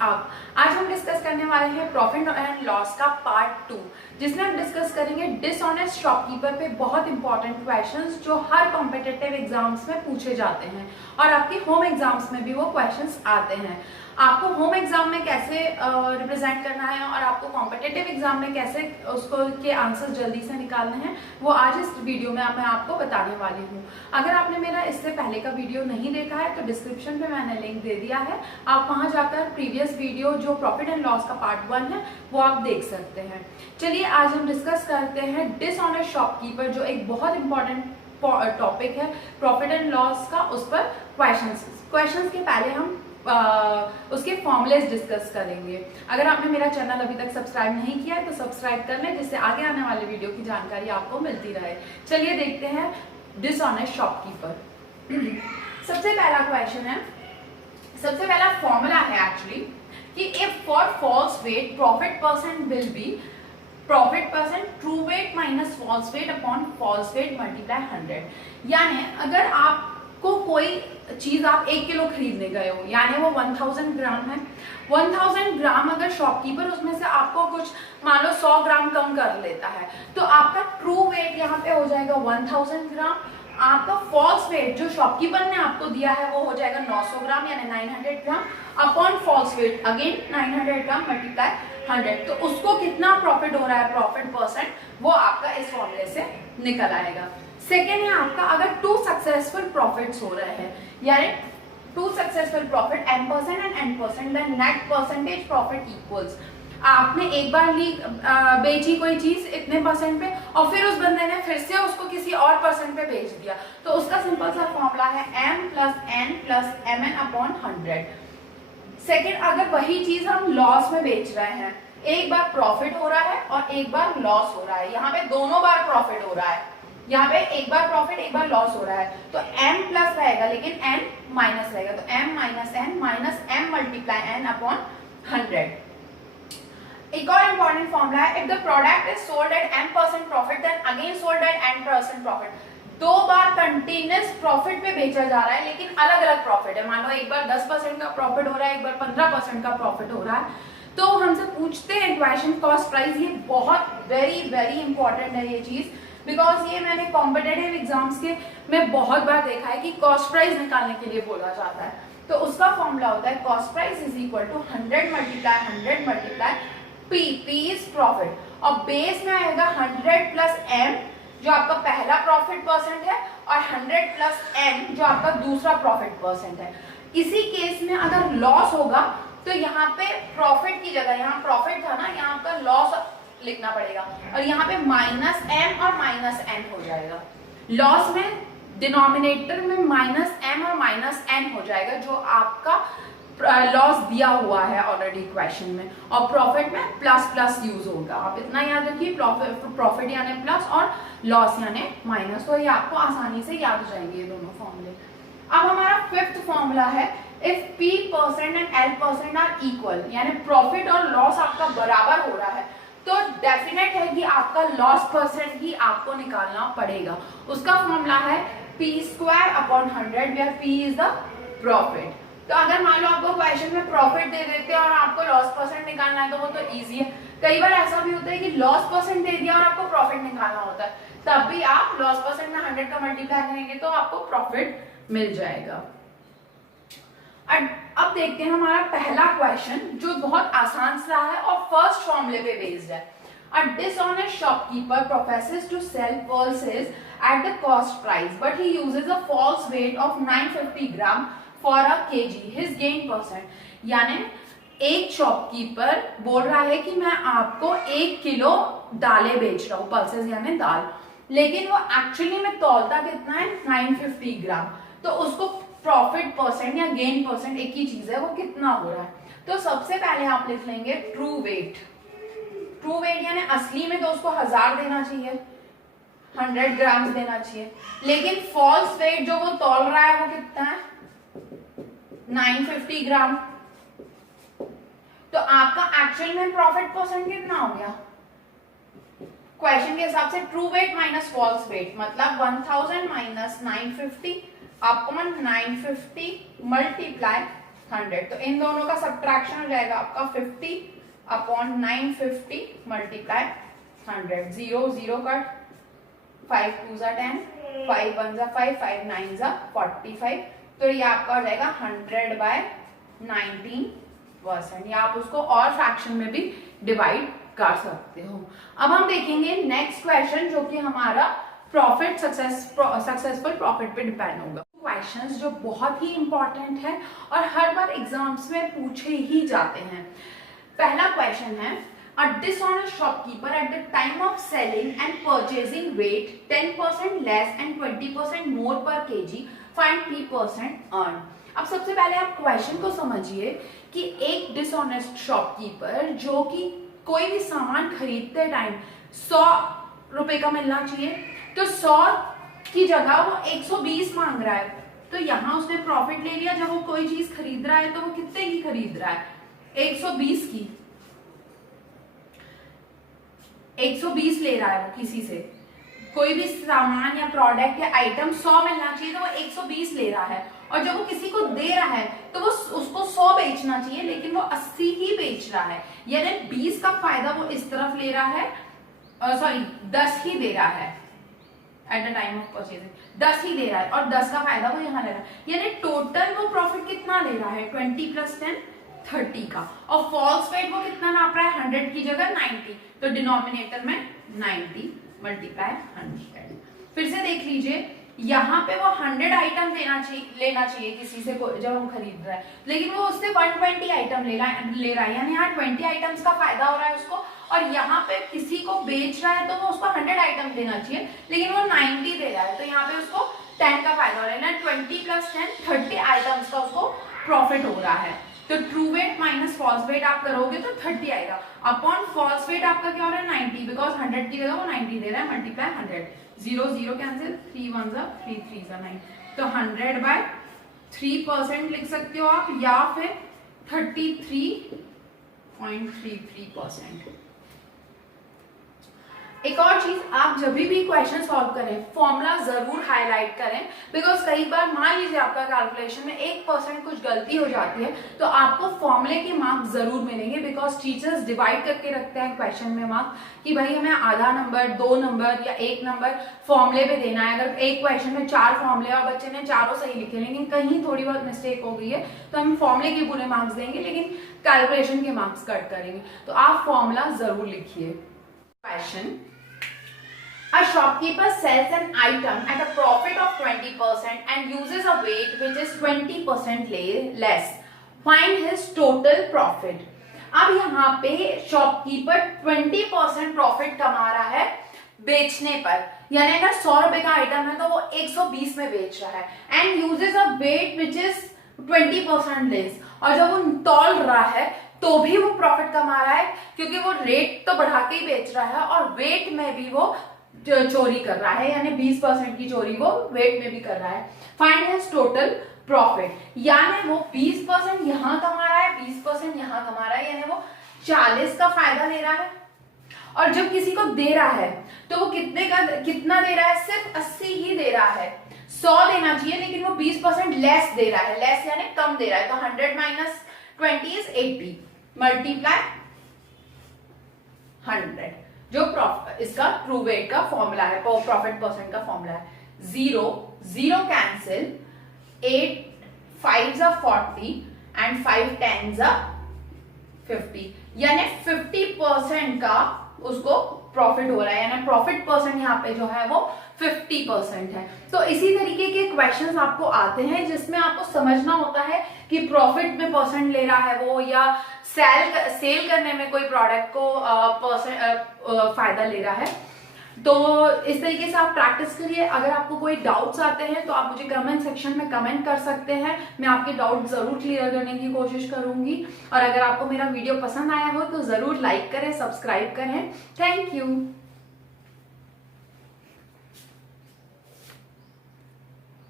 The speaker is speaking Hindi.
अब आज हम डिस्कस करने वाले हैं प्रॉफिट एंड लॉस का पार्ट 2, जिसमें हम डिस्कस करेंगे डिसऑनेस्ट शॉपकीपर पे बहुत इंपॉर्टेंट क्वेश्चंस जो हर कॉम्पिटिटिव एग्जाम्स में पूछे जाते हैं और आपके होम एग्जाम्स में भी वो क्वेश्चंस आते हैं। आपको होम एग्जाम में कैसे रिप्रेजेंट करना है और आपको कॉम्पिटिटिव एग्जाम में कैसे उसको के आंसर जल्दी से निकालने हैं वो आज इस वीडियो में मैं आपको बताने वाली हूँ। अगर आपने मेरा इससे पहले का वीडियो नहीं देखा है तो डिस्क्रिप्शन में मैंने लिंक दे दिया है, आप वहां जाकर प्रीवियस वीडियो जो प्रॉफिट एंड लॉस का पार्ट 1 है वो आप देख सकते हैं। चलिए आज हम डिस्कस करते हैं डिसऑनेस्ट शॉपकीपर, जो एक बहुत इंपॉर्टेंट टॉपिक है प्रॉफिट एंड लॉस का, उस पर क्वेश्चंस के पहले हम उसके फॉर्मूलेस डिस्कस करेंगे। अगर आपने मेरा चैनल अभी तक सब्सक्राइब नहीं किया है तो सब्सक्राइब कर लें, जिससे आगे आने वाले वीडियो की जानकारी आपको मिलती रहे। चलिए देखते हैं डिसऑनेस्ट शॉपकीपर। सबसे पहला क्वेश्चन है, सबसे पहला फॉर्मूला है एक्चुअली कि if for false weight profit percent will be profit percent true weight minus false weight upon false weight multiply 100। यानी अगर आपको कोई चीज आप 1 किलो खरीदने गए हो, यानी वो 1000 ग्राम है, 1000 ग्राम अगर शॉपकीपर उसमें से आपको कुछ मान लो 100 ग्राम कम कर लेता है तो आपका ट्रू वेट यहाँ पे हो जाएगा 1000 ग्राम। आपका फॉल्स वेट जो शॉपकीपर ने आपको दिया है वो हो जाएगा 900 ग्राम यानी 900 gram upon false weight again 900 gram multiply 100। तो उसको कितना प्रॉफिट हो रहा है, प्रॉफिट परसेंट, वो आपका इस फॉर्मूले से निकल आएगा। सेकेंड है आपका, अगर 2 सक्सेसफुल प्रॉफिट्स हो रहे हैं यानी 2 successful profit n% and n%, then net percentage profit equals. आपने एक बार ली बेची कोई चीज इतने परसेंट पे और फिर उस बंदे ने फिर से उसको किसी और परसेंट पे बेच दिया, तो उसका सिंपल सा फॉर्मूला है m + n + mn upon 100। Second, अगर वही चीज हम लॉस में बेच रहे हैं, एक बार प्रॉफिट हो रहा है और एक बार लॉस हो रहा है, यहाँ पे दोनों बार प्रॉफिट हो रहा है, यहाँ पे एक बार प्रॉफिट एक बार लॉस हो रहा है, तो m प्लस रहेगा लेकिन n माइनस रहेगा, तो m minus n minus m multiply n upon 100। एक और इंपॉर्टेंट फॉर्मूला है, if the product is sold at m% profit then again sold at n% profit. 2 बार कंटिन्यूअस प्रॉफिट पे बेचा जा रहा है लेकिन अलग अलग प्रॉफिट है, मान लो एक बार 10% का प्रॉफिट हो रहा है, एक बार 15% का प्रॉफिट हो रहा है, तो हमसे पूछते हैं इक्वेशन कॉस्ट प्राइस। ये बहुत वेरी इंपॉर्टेंट है ये चीज, बिकॉज ये मैंने कॉम्पिटिटिव एग्जाम्स के में बहुत बार देखा है कि कॉस्ट प्राइस निकालने के लिए बोला जाता है। तो उसका फॉर्मूला होता है cost price is equal to 100 multiply P is profit और बेस में आएगा 100 प्लस m जो आपका पहला प्रॉफिट परसेंट है और 100 प्लस n जो आपका दूसरा प्रॉफिट परसेंट है। इसी केस में अगर लॉस होगा तो यहाँ पे प्रॉफिट की जगह, यहाँ प्रॉफिट था ना, यहाँ का लॉस लिखना पड़ेगा और यहाँ पे माइनस m और माइनस n हो जाएगा। लॉस में डिनोमिनेटर में माइनस m और माइनस n हो जाएगा जो आपका लॉस दिया हुआ है ऑलरेडी इक्वेशन में, और प्रॉफिट में प्लस यूज होगा। आप इतना याद रखिए, प्रॉफिट यानी प्लस और लॉस यानी माइनस, तो ये आपको आसानी से याद हो जाएंगे ये दोनों फॉर्मूले। अब हमारा 5th फॉर्मूला है, if P% and L% are equal, यानी प्रॉफिट और लॉस आपका बराबर हो रहा है तो डेफिनेट है कि आपका लॉस परसेंट ही आपको निकालना पड़ेगा। उसका फॉर्मूला है P² upon 100 where P is the profit. तो अगर मान लो आपको क्वेश्चन में प्रॉफिट दे देते हैं और आपको लॉस परसेंट निकालना है तो वो तो इजी है। कई बार ऐसा भी होता है कि लॉस परसेंट दे दिया और आपको प्रॉफिट निकालना होता है, तब भी आप लॉस परसेंट में 100 का मल्टीप्लाई करेंगे तो आपको प्रॉफिट मिल जाएगा। अब देखते हैं हमारा पहला क्वेश्चन जो बहुत आसान सा है और फर्स्ट फॉर्मूले पे बेस्ड है। A dishonest shopkeeper professes to sell pulses at the cost price, but he uses a false weight of 950 gram for a kg. His gain %. यानी एक शॉपकीपर बोल रहा है कि मैं आपको 1 किलो दालें बेच रहा हूँ, पल्सेस यानी दाल, लेकिन वो एक्चुअली में तौलता कितना है 950 ग्राम, तो उसको प्रॉफिट परसेंट या गेन परसेंट एक ही चीज है, वो कितना हो रहा है। तो सबसे पहले आप लिख लेंगे ट्रू वेट। ट्रू वेट यानी असली में तो उसको 1000 देना चाहिए, 100 ग्राम देना चाहिए, लेकिन फॉल्स वेट जो वो तौल रहा है वो कितना है 950 ग्राम। तो आपका एक्चुअल में प्रॉफिट परसेंट कितना हो गया, क्वेश्चन के हिसाब से true weight minus false weight, मतलब 1000 माइनस 950 अपॉन 950 मल्टीप्लाई 100। तो इन दोनों का सब्ट्रैक्शन हो जाएगा आपका 50 अपॉन 950 मल्टीप्लाई 100। 0 0 कट, 5 2 जा 10, 5 1 जा 5, 5 9 जा 45। तो ये आपका हो जाएगा 100/19%। या आप उसको और फ्रैक्शन में भी डिवाइड कर सकते हो। अब हम देखेंगे नेक्स्ट क्वेश्चन जो कि हमारा प्रॉफिट सक्सेसफुल प्रॉफिट पे डिपेंड होगा। क्वेश्चंस जो बहुत ही इंपॉर्टेंट है और हर बार एग्जाम्स में पूछे ही जाते हैं। पहला क्वेश्चन है, a dishonest shopkeeper at the time of selling and purchasing weight 10% less and 20% more per kg, find P% earned। अब सबसे पहले आप क्वेश्चन को समझिए कि एक डिसऑनेस्ट शॉपकीपर जो कि कोई भी सामान खरीदते टाइम 100 रुपए का मिलना चाहिए, तो 100 की जगह वो 120 मांग रहा है। तो यहाँ उसने प्रॉफिट ले लिया। जब वो कोई चीज खरीद रहा है तो वो कितने की खरीद रहा है? 120 की। 120 ले रहा है वो किसी से। कोई भी सामान या प्रोडक्ट या आइटम 100 मिलना चाहिए तो वो 120 ले रहा है। और जब वो किसी को दे रहा है तो वो उसको 100 बेचना चाहिए, लेकिन वो 80 ही बेच रहा है। यानी 20 का फायदा वो इस तरफ ले रहा है, सॉरी 10 ही दे रहा है at the time of purchasing, 10 ही दे रहा है और 10 का फायदा वो यहाँ ले रहा है। यानी टोटल वो प्रॉफिट कितना ले रहा है? 20 + 10 30 का। और फॉल्स वेट वो कितना नाप रहा है? 100 की जगह 90। तो डिनोमिनेटर में 90 मल्टीप्लाई 100। फिर से देख लीजिए, यहाँ पे वो 100 आइटम लेना चाहिए किसी से जब हम खरीद रहे हैं, लेकिन वो उससे 120 आइटम ले रहा है। यानी यहाँ 20 आइटम्स का फायदा हो रहा है उसको। और यहाँ पे किसी को बेच रहा है तो वो उसको 100 आइटम देना चाहिए, लेकिन वो 90 दे रहा है। तो यहाँ पे उसको 10 का फायदा हो रहा है ना। 20 + 10 30 आइटम्स का उसको प्रॉफिट हो रहा है। तो true weight minus false weight आप करोगे तो 30 आएगा। अपॉन फॉल्स वेट आपका क्या हो रहा है? 90, बिकॉज 100 की जगह वो 90 दे रहा है। मल्टीप्लाई 100। 0 0 कैंसिल, 3 1 जा 3 3 जा 9। तो 100/3% लिख सकते हो आप, या फिर 33.33%। एक और चीज, आप जब भी क्वेश्चन सॉल्व करें फॉर्मूला जरूर हाईलाइट करें, बिकॉज कई बार मान लीजिए आपका कैलकुलेशन में 1% कुछ गलती हो जाती है तो आपको फॉर्मूले के मार्क्स जरूर मिलेंगे। बिकॉज टीचर्स डिवाइड करके रखते हैं क्वेश्चन में मार्क्स कि भाई हमें आधा नंबर, 2 नंबर या 1 नंबर फॉर्मूले पे देना है। अगर एक क्वेश्चन में 4 फॉर्मूले और बच्चे ने चारों सही लिखे, लेकिन कहीं थोड़ी बहुत मिस्टेक हो गई है तो हम फॉर्मूले के पूरे मार्क्स देंगे, लेकिन कैलकुलेशन के मार्क्स कट करेंगे। तो आप फॉर्मूला जरूर लिखिए। Question: A shopkeeper sells an item at a profit of 20% and uses a weight which is 20% less. Find his total profit. अब यहाँ पे शॉपकीपर 20% प्रॉफिट कमा रहा है बेचने पर। यानी अगर 100 रुपए का आइटम है तो वो 120 में बेच रहा है। And uses a weight which is 20% less. और जब वो तौल रहा है तो भी वो प्रॉफिट कमा रहा है, क्योंकि वो रेट तो बढ़ा के ही बेच रहा है और वेट में भी वो चोरी कर रहा है। यानी 20% की चोरी वो वेट में भी कर रहा है। Find his total profit. यानी वो 20% यहाँ कमा रहा है, 20% यहाँ कमा रहा है, यानी वो 40 का फायदा ले रहा है। और जब किसी को दे रहा है तो वो कितना दे रहा है? सिर्फ 80 ही दे रहा है। 100 देना चाहिए, लेकिन वो 20% लेस दे रहा है। लेस यानी कम दे रहा है। तो 100 - 20 is 80 मल्टीप्लाई 100। जो इसका ट्रू वेट का फॉर्मूला है, प्रॉफिट परसेंट का फॉर्मूला है। 0 0 कैंसिल, 8 5 जा 40 एंड 5 10 जा 50। यानी 50% का उसको प्रॉफिट हो रहा है। यानी प्रॉफिट परसेंट यहाँ पे जो है वो 50% है। तो इसी तरीके के क्वेश्चंस आपको आते हैं जिसमें आपको समझना होता है कि प्रॉफिट में परसेंट ले रहा है वो, या सेल करने में कोई प्रोडक्ट को फायदा ले रहा है। तो इस तरीके से आप प्रैक्टिस करिए। अगर आपको कोई डाउट्स आते हैं तो आप मुझे कमेंट सेक्शन में कमेंट कर सकते हैं। मैं आपके डाउट जरूर क्लियर करने की कोशिश करूंगी। और अगर आपको मेरा वीडियो पसंद आया हो तो जरूर लाइक करें, सब्सक्राइब करें। Thank you.